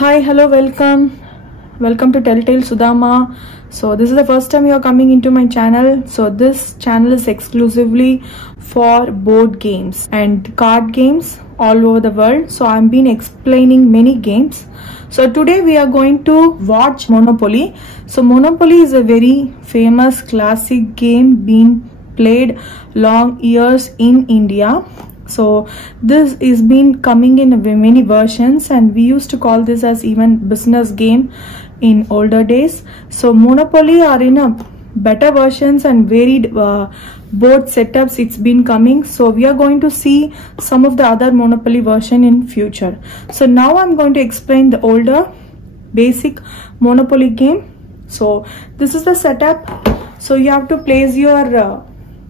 Hi, hello, welcome to Telltale Sudama. So this is the first time you are coming into my channel. So this channel is exclusively for board games and card games all over the world. So I'm been explaining many games. So today we are going to watch Monopoly. So Monopoly is a very famous classic game being played long years in India. So this is been coming in many versions, and we used to call this as even business game in older days. So Monopoly are in a better versions and varied board setups. It's been coming. So we are going to see some of the other Monopoly version in future. So now I'm going to explain the older basic Monopoly game. So this is the setup. So you have to place your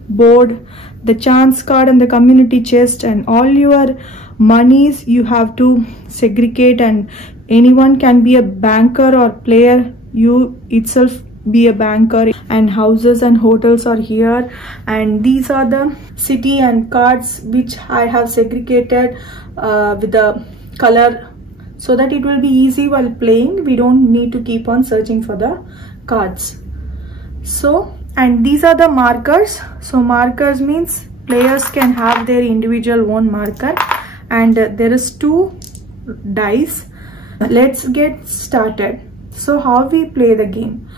board, the chance card and the community chest, and all your monies you have to segregate, and anyone can be a banker or player. You itself be a banker, and houses and hotels are here, and these are the city and cards which I have segregated with the color so that it will be easy while playing. We don't need to keep on searching for the cards. So, and these are the markers. So markers means players can have their individual own marker, and there is 2 dice. Let's get started. So how we play the game.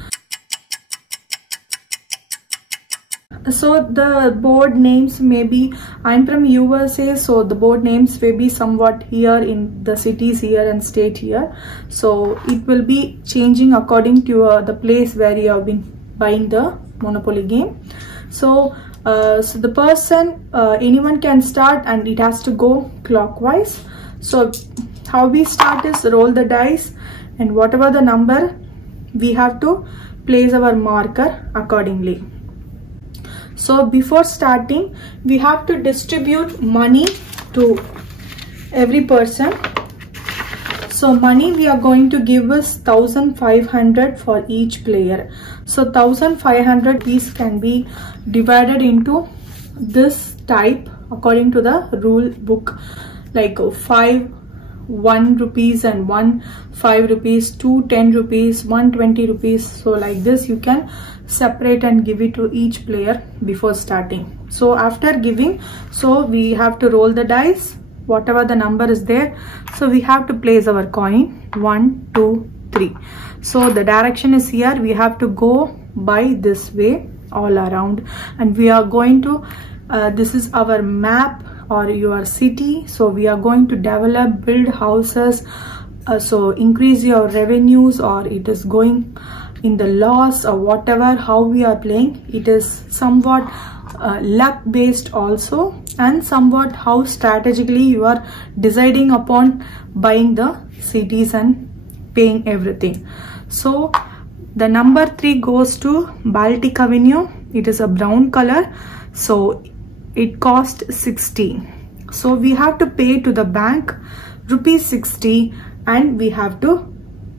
So the board names may be, I'm from USA, so the board names may be somewhat here in the cities here and state here. So it will be changing according to the place where you have been buying the Monopoly game. So the person, anyone can start, and it has to go clockwise. So how we start is roll the dice, and whatever the number, we have to place our marker accordingly. So before starting, we have to distribute money to every person. So money we are going to give us 1500 for each player. So 1500 rupees can be divided into this type according to the rule book, like 5 1 rupees and 1 5 rupees, 2 10 rupees, 1 20 rupees. So like this you can separate and give it to each player before starting. So after giving, so we have to roll the dice, whatever the number is there. So we have to place our coin 1 2 3. So the direction is here. We have to go by this way all around, and we are going to this is our map or your city. So we are going to develop, build houses, so increase your revenues, or it is going in the loss or whatever. How we are playing, it is somewhat luck based also, and somewhat how strategically you are deciding upon buying the cities and paying everything. So the number 3 goes to Baltic Avenue. It is a brown color, so it cost 60. So we have to pay to the bank rupees 60, and we have to,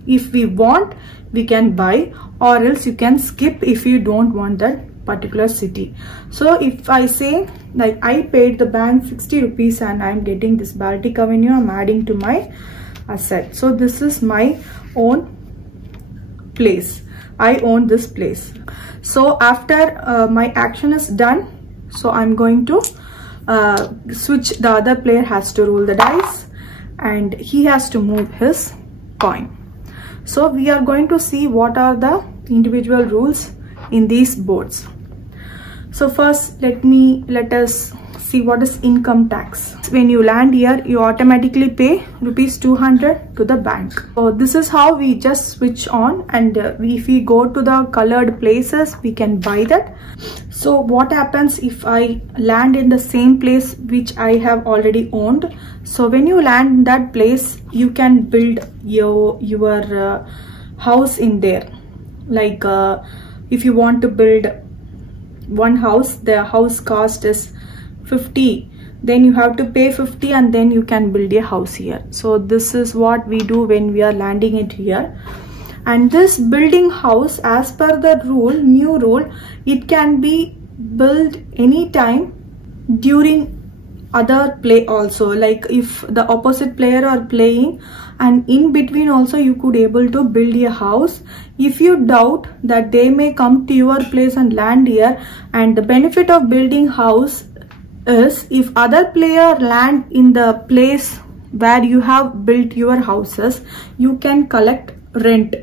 if we want, we can buy, or else you can skip if you don't want that particular city. So if I say like I paid the bank 60 rupees and I'm getting this Baltic Avenue, I'm adding to my asset. So this is my own place. I own this place. So after my action is done, so I'm going to switch. The other player has to roll the dice, and he has to move his coin. So we are going to see what are the individual rules in these boards. So first let us see what is income tax. When you land here, you automatically pay rupees 200 to the bank. So this is how we just switch on, and if we go to the colored places, we can buy that. So what happens if I land in the same place which I have already owned? So when you land in that place, you can build your house in there. Like if you want to build one house, the house cost is 50, then you have to pay 50, and then you can build a house here. So this is what we do when we are landing it here. And this building house, as per the rule, new rule, it can be built anytime during other play also, like if the opposite player are playing, and in between also you could able to build a house. If you doubt that they may come to your place and land here, and the benefit of building house is if other player land in the place where you have built your houses, you can collect rent.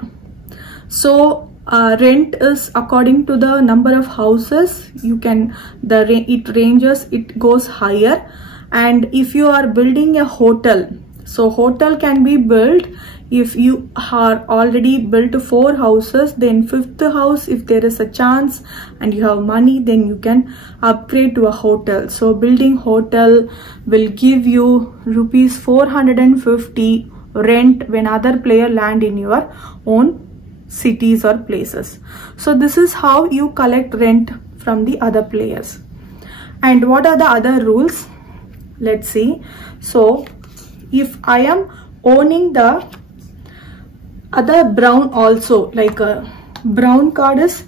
So rent is according to the number of houses you can, it ranges, it goes higher. And if you are building a hotel, so hotel can be built if you are already built 4 houses, then 5th house, if there is a chance and you have money, then you can upgrade to a hotel. So building hotel will give you rupees 450 rent when other player land in your own cities or places. So this is how you collect rent from the other players. And what are the other rules? Let's see. So if I am owning the other brown also, like a brown card is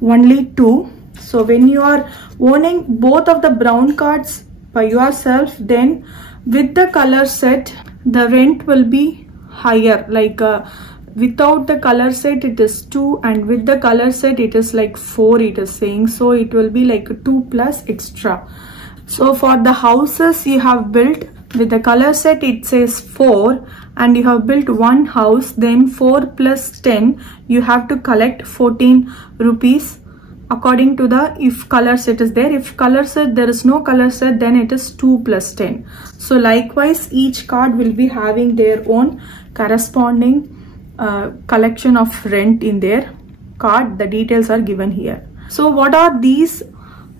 only 2. So when you are owning both of the brown cards by yourself, then with the color set the rent will be higher. Like without the color set it is 2, and with the color set it is like 4, it is saying. So it will be like 2 plus extra. So for the houses you have built with the color set, it says 4, and you have built 1 house, then 4 plus 10, you have to collect 14 rupees according to the, if color set is there. If color set, there is no color set, then it is 2 plus 10. So likewise each card will be having their own corresponding collection of rent in their card. The details are given here. So what are these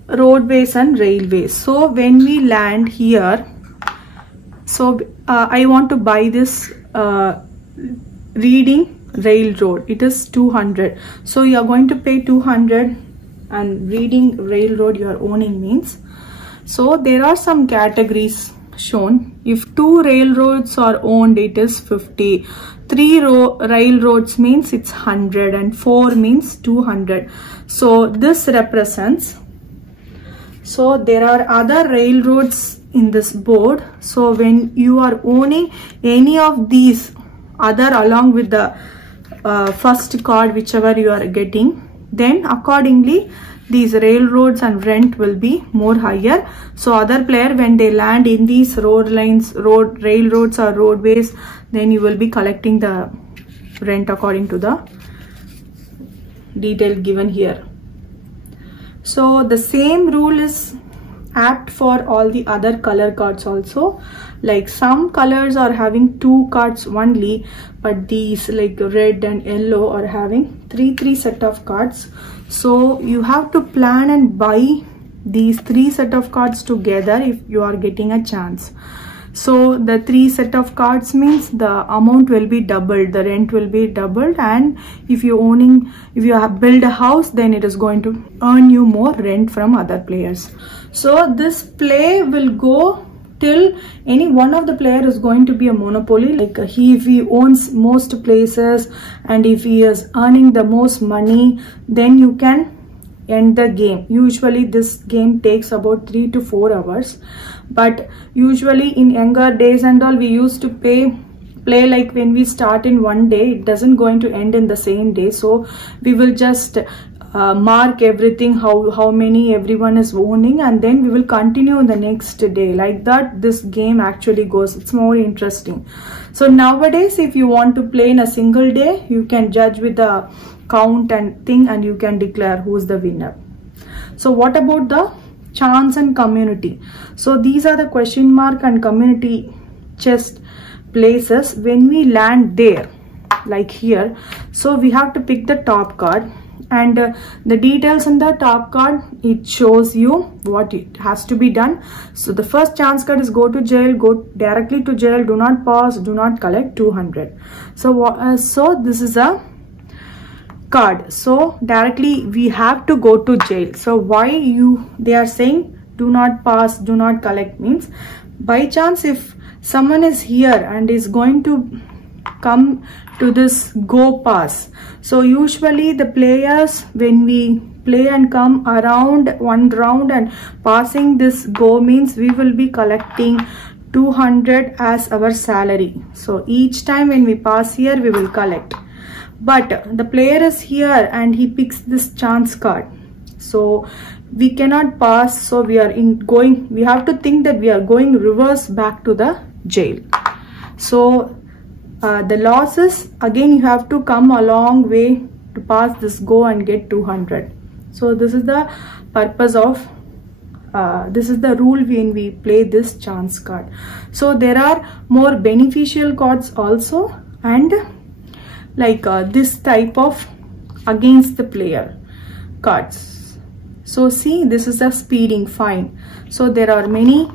roadways and railways? So when we land here, so I want to buy this Reading Railroad. It is 200. So you are going to pay 200, and Reading Railroad you are owning means. So there are some categories shown. If 2 railroads are owned, it is 50. 3 railroads means it's 100, and 4 means 200. So this represents. So there are other railroads in this board. So when you are owning any of these other along with the first card, whichever you are getting, then accordingly these railroads and rent will be more higher. So other player, when they land in these road lines, railroads or roadways, then you will be collecting the rent according to the detail given here. So the same rule is apt for all the other color cards also. Like some colors are having 2 cards only, but these like red and yellow are having 3 set of cards. So you have to plan and buy these 3 set of cards together if you are getting a chance. So the 3 set of cards means the amount will be doubled, the rent will be doubled, and if you have built a house, then it is going to earn you more rent from other players. So this play will go till any one of the player is going to be a monopoly. Like if he owns most places and if he is earning the most money, then you can end the game. Usually this game takes about 3 to 4 hours, but usually in younger days and all, we used to play like when we start in one day, it doesn't going to end in the same day. So we will just mark everything, how many everyone is owning, and then we will continue the next day. Like that this game actually goes. It's more interesting. So nowadays if you want to play in a single day, you can judge with the count and thing, and you can declare who's the winner. So what about the chance and community? So these are the question mark and community chest places. When we land there, like here, so we have to pick the top card, and the details in the top card, it shows you what it has to be done. So the first chance card is go to jail, go directly to jail, do not pause, do not collect 200. So so this is a card, so directly we have to go to jail. So why they are saying do not pass, do not collect means, by chance if someone is here and is going to come to this go pass, so usually the players, when we play and come around one round and passing this go means we will be collecting 200 as our salary. So each time when we pass here, we will collect. But the player is here and he picks this chance card. So we cannot pass. So we have to think that we are going reverse back to the jail. So the loss is, again, you have to come a long way to pass this go and get 200. So this is the purpose of this is the rule when we play this chance card. So there are more beneficial cards also, and like this type of against the player cards. So see, this is the speeding fine. So there are many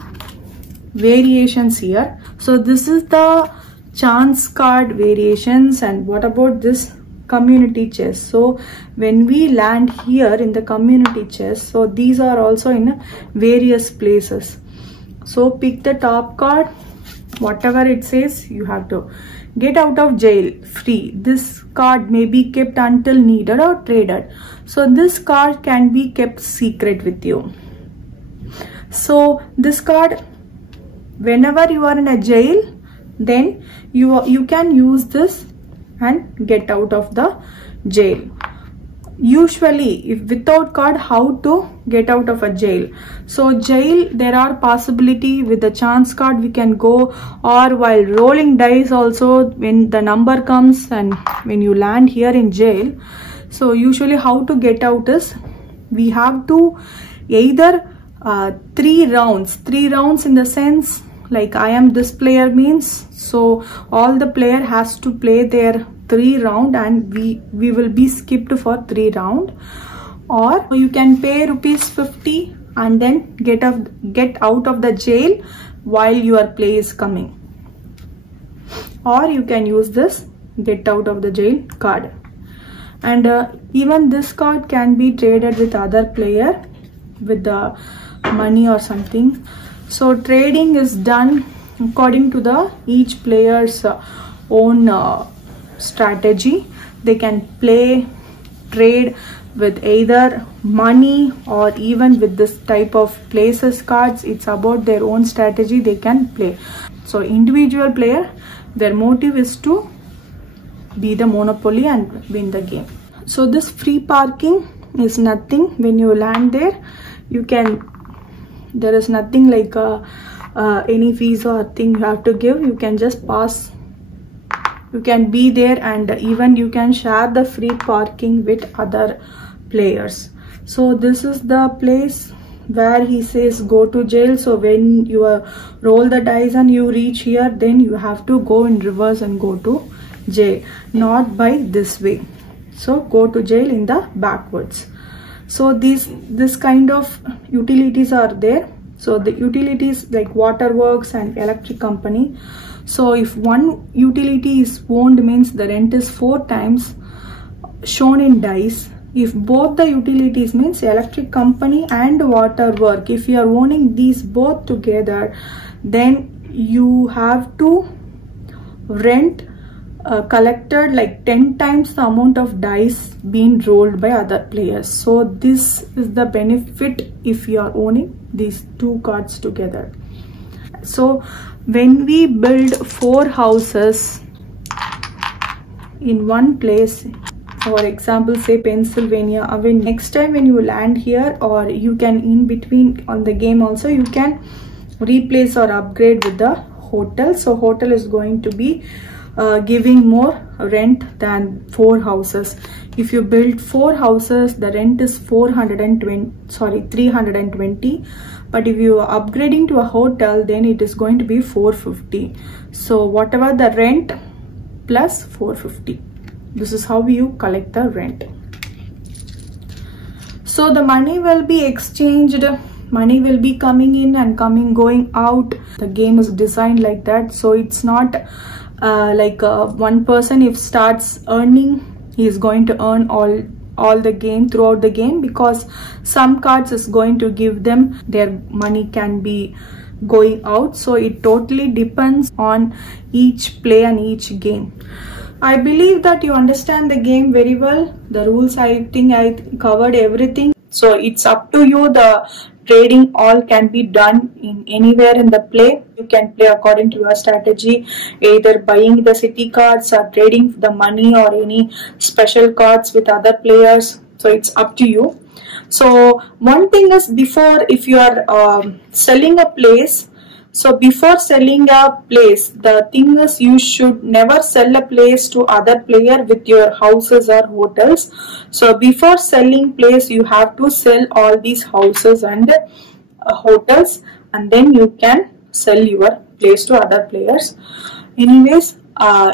variations here. So this is the chance card variations. And what about this community chest? So when we land here in the community chest, so these are also in various places. So pick the top card, whatever it says, you have to get out of jail free. This card may be kept until needed or traded. So this card can be kept secret with you. So this card, whenever you are in a jail, then you can use this and get out of the jail. Usually, if without card, how to get out of a jail? So jail, there are possibility with the chance card we can go, or while rolling dice also, when the number comes and when you land here in jail. So usually how to get out is, we have to either 3 rounds in the sense, like I am this player means, so all the player has to play their 3 round and we will be skipped for 3 round. Or you can pay ₹50 and then get out of the jail while your play is coming. Or you can use this get out of the jail card. And even this card can be traded with other player with the money or something. So trading is done according to the each player's own strategy. They can trade with either money or even with this type of places cards. It's about their own strategy they can play. So individual player, their motive is to be the monopoly and win the game. So this free parking is nothing. When you land there, there is nothing like any fees or thing you have to give. You can just pass. You can be there, and even you can share the free parking with other players. So this is the place where he says go to jail. So when you roll the dice and you reach here, then you have to go in reverse and go to jail, not by this way. So go to jail in the backwards. So this kind of utilities are there. So the utilities like waterworks and electric company. So if one utility is owned, means the rent is 4 times shown in dice. If both the utilities, means electric company and waterwork, if you are owning these both together, then you have to rent collected like 10 times the amount of dice being rolled by other players. So this is the benefit if you are owning these 2 cards together. So when we build 4 houses in one place, for example say Pennsylvania, next time when you land here, or you can in between on the game also, you can replace or upgrade with the hotel. So hotel is going to be giving more rent than 4 houses. If you build 4 houses, the rent is 320. But if you are upgrading to a hotel, then it is going to be 450. So whatever the rent plus 450. This is how you collect the rent. So the money will be exchanged. Money will be coming in and going out. The game is designed like that. So it's not like one person if starts earning, he is going to earn all the game throughout the game, because some cards is going to give them their money can be going out. So it totally depends on each play and each game. I believe that you understand the game very well. The rules, I think I covered everything. So it's up to you. The trading all can be done in anywhere in the play. You can play according to your strategy, either buying the city cards or trading the money or any special cards with other players. So it's up to you. So one thing is, before, if you are selling a place, so before selling a place, the thing is, you should never sell a place to other player with your houses or hotels. So before selling place, you have to sell all these houses and hotels, and then you can sell your place to other players. Anyways,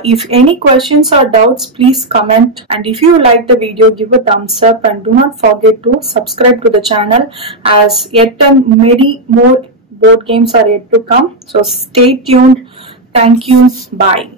if any questions or doubts, please comment, and if you like the video, give a thumbs up, and do not forget to subscribe to the channel, as yet and many more board games are yet to come. So stay tuned. Thank you. Bye.